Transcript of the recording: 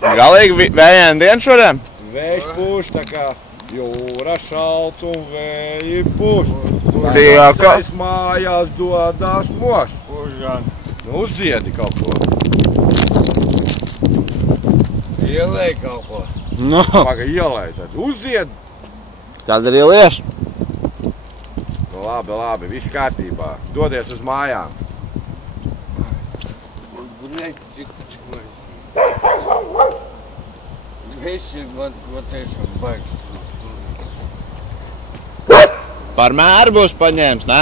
Galīgi vējaini diena šodien? Vējš pūš tā kā jūra šalts un vēji pūš. Ceļš mājās dodās moš. Nu uzziedi kaut ko. Ielēj kaut ko. Nu. Paga ielēj tad. Uzziedi. Tad arī liešu. Nu labi, labi, viss kārtībā. Dodies uz mājām. Visi man ko tiešām baigs. Par mēru būs paņēmis, ne?